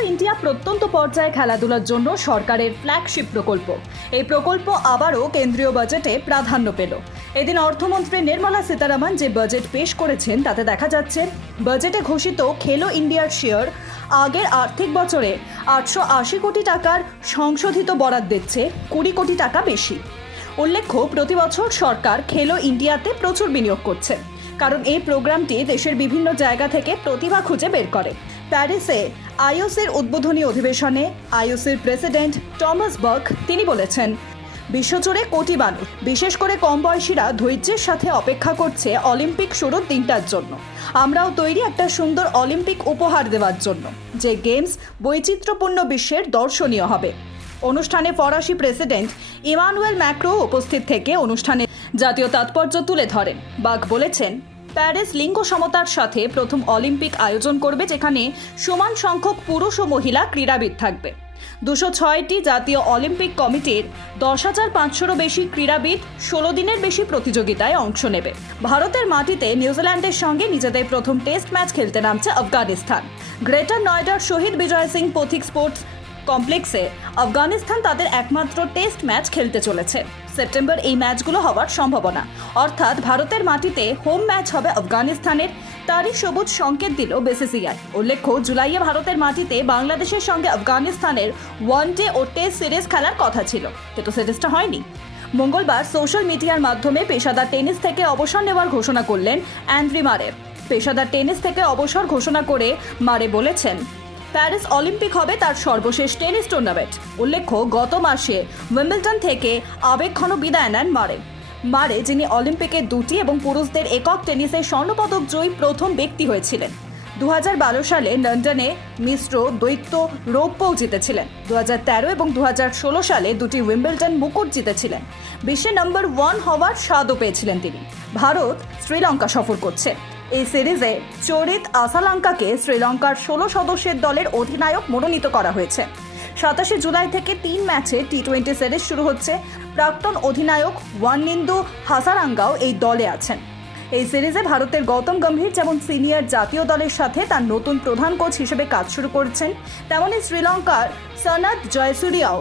প্রত্যন্ত পর্যায়ে খেলাধুলার জন্য সরকারের ফ্ল্যাগশিপ প্রকল্প। এই প্রকল্প আবারও কেন্দ্রীয় বাজেটে প্রাধান্য পেল। এদিন অর্থমন্ত্রী নির্মলা সীতারামন যে বাজেট পেশ করেছেন, তাতে দেখা যাচ্ছে বাজেটে ঘোষিত খেলো ইন্ডিয়ার শেয়ার আগের আর্থিক বছরে আটশো আশি কোটি টাকার সংশোধিত বরাদ দিচ্ছে কুড়ি কোটি টাকা বেশি। উল্লেখ্য, প্রতি বছর সরকার খেলো ইন্ডিয়াতে প্রচুর বিনিয়োগ করছে। কারণ এই প্রোগ্রামটি দেশের বিভিন্ন জায়গা থেকে প্রতিভা খুঁজে বের করে। প্যারিসে আইওসির উদ্বোধনী অধিবেশনে আইওসির প্রেসিডেন্ট টমাস বার্ক তিনি বলেছেন, বিশ্বজুড়ে কোটি মানুষ, বিশেষ করে কম বয়সীরা ধৈর্যের সাথে অপেক্ষা করছে অলিম্পিক শুরুর দিনটার জন্য। আমরাও তৈরি একটা সুন্দর অলিম্পিক উপহার দেওয়ার জন্য, যে গেমস বৈচিত্র্যপূর্ণ বিশ্বের দর্শনীয় হবে। অনুষ্ঠানে ফরাসি প্রেসিডেন্ট ইমানুয়েল ম্যাক্রো উপস্থিত থেকে অনুষ্ঠানে জাতীয় তাৎপর্য তুলে ধরেন। বাঘ বলেছেন প্যারিস লিঙ্গ সমতার সাথে প্রথম অলিম্পিক আয়োজন করবে, যেখানে সমান সংখ্যক পুরুষ ও মহিলা ক্রীড়াবিদ থাকবে। দুশো ছয়টি জাতীয় অলিম্পিক কমিটির দশ হাজার পাঁচশোরও বেশি ক্রীড়াবিদ ষোলো দিনের বেশি প্রতিযোগিতায় অংশ নেবে। ভারতের মাটিতে নিউজিল্যান্ডের সঙ্গে নিজেদের প্রথম টেস্ট ম্যাচ খেলতে নামছে আফগানিস্তান। গ্রেটার নয়ডার শহীদ বিজয় সিং পথিক স্পোর্টস কমপ্লেক্সে আফগানিস্তান তাদের একমাত্র টেস্ট ম্যাচ খেলতে চলেছে। সেপ্টেম্বর এই ম্যাচগুলো হওয়ার সম্ভাবনা। অর্থাৎ ভারতের মাটিতে হোম ম্যাচ হবে আফগানিস্তানের। তারই সবুজ সংকেত দিল বিসিসিআই। উল্লেখ্য, জুলাইয়ে ভারতের মাটিতে বাংলাদেশের সঙ্গে আফগানিস্তানের ওয়ানডে ও টেস্ট সিরিজ খেলার কথা ছিল। কিন্তু সিরিজটা হয়নি। মঙ্গলবার সোশ্যাল মিডিয়ার মাধ্যমে পেশাদার টেনিস থেকে অবসর নেওয়ার ঘোষণা করলেন অ্যান্ড্রি মারে। পেশাদার টেনিস থেকে অবসর ঘোষণা করে মারে বলেছেন প্যারিস অলিম্পিক হবে তার সর্বশেষ টেনিস টুর্নামেন্ট। উল্লেখ্য, গত মাসে উইম্বলটন থেকে আবেগঘন বিদায় নেন মারে। মারে, যিনি অলিম্পিকে দুটি এবং পুরুষদের একক টেনিসে স্বর্ণপদক জয়ী প্রথম ব্যক্তি হয়েছিলেন। দু হাজার বারো সালে লন্ডনে মিশ্র দ্বৈত রৌপ্যও জিতেছিলেন। দু হাজার তেরো এবং দু হাজার ষোলো সালে দুটি উইম্বলটন মুকুট জিতেছিলেন। বিশ্বে নম্বর ওয়ান হওয়ার স্বাদও পেয়েছিলেন তিনি। ভারত শ্রীলঙ্কা সফর করছে। এই সিরিজে চরিত আসালাঙ্কাকে শ্রীলঙ্কার ষোলো সদস্যের দলের অধিনায়ক মনোনীত করা হয়েছে। সাতাশে জুলাই থেকে তিন ম্যাচে টি টোয়েন্টি সিরিজ শুরু হচ্ছে। প্রাক্তন অধিনায়ক ওয়াননিন্দু হাসারাঙ্গাও এই দলে আছেন। এই সিরিজে ভারতের গৌতম গম্ভীর যেমন সিনিয়র জাতীয় দলের সাথে তার নতুন প্রধান কোচ হিসেবে কাজ শুরু করছেন, তেমনি শ্রীলঙ্কার সনাত জয়সুরিয়াও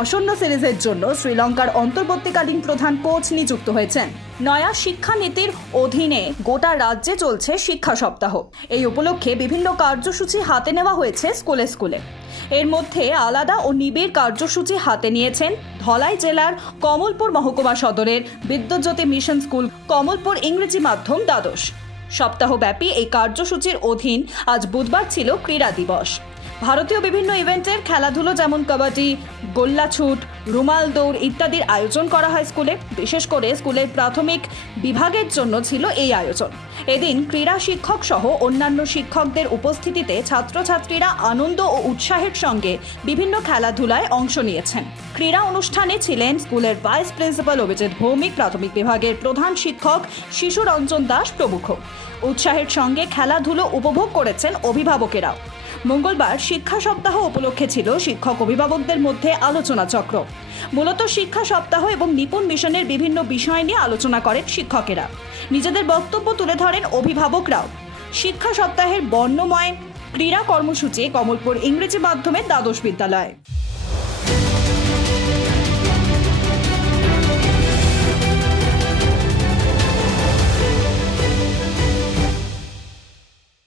আসন্ন সিরিজের জন্য শ্রীলঙ্কার অন্তর্বর্তীকালীন প্রধান কোচ নিযুক্ত হয়েছেন। নয়া শিক্ষানীতির অধীনে গোটা রাজ্যে চলছে শিক্ষা সপ্তাহ। এই উপলক্ষে বিভিন্ন কার্যসূচি হাতে নেওয়া হয়েছে স্কুলে স্কুলে। এর মধ্যে আলাদা ও নিবিড় কার্যসূচি হাতে নিয়েছেন ধলাই জেলার কমলপুর মহকুমা সদরের বিদ্যুৎজ্যোতি মিশন স্কুল কমলপুর ইংরেজি মাধ্যম দ্বাদশ। সপ্তাহব্যাপী এই কার্যসূচির অধীন আজ বুধবার ছিল ক্রীড়া দিবস। ভারতীয় বিভিন্ন ইভেন্টের খেলাধুলো যেমন কবাডি গোল্লাছুট রুমাল দৌড় ইত্যাদির আয়োজন করা হয় স্কুলে। বিশেষ করে স্কুলের প্রাথমিক বিভাগের জন্য ছিল এই আয়োজন। এদিন ক্রীড়া শিক্ষক সহ অন্যান্য শিক্ষকদের উপস্থিতিতে ছাত্রছাত্রীরা আনন্দ ও উৎসাহের সঙ্গে বিভিন্ন খেলাধুলায় অংশ নিয়েছেন। ক্রীড়া অনুষ্ঠানে ছিলেন স্কুলের ভাইস প্রিন্সিপাল অভিজিৎ ভৌমিক, প্রাথমিক বিভাগের প্রধান শিক্ষক শিশু রঞ্জন দাস প্রমুখ। উৎসাহের সঙ্গে খেলাধুলো উপভোগ করেছেন অভিভাবকেরাও। মঙ্গলবার শিক্ষা সপ্তাহ উপলক্ষে ছিল শিক্ষক অভিভাবকদের মধ্যে আলোচনা চক্র। মূলত শিক্ষা সপ্তাহ এবং নিপুণ মিশনের বিভিন্ন বিষয় নিয়ে আলোচনা করেন শিক্ষকেরা। নিজেদের বক্তব্য তুলে ধরেন অভিভাবকরাও। শিক্ষা সপ্তাহের বর্ণময় ক্রীড়া কর্মসূচি কমলপুর ইংরেজি মাধ্যমে দ্বাদশ বিদ্যালয়।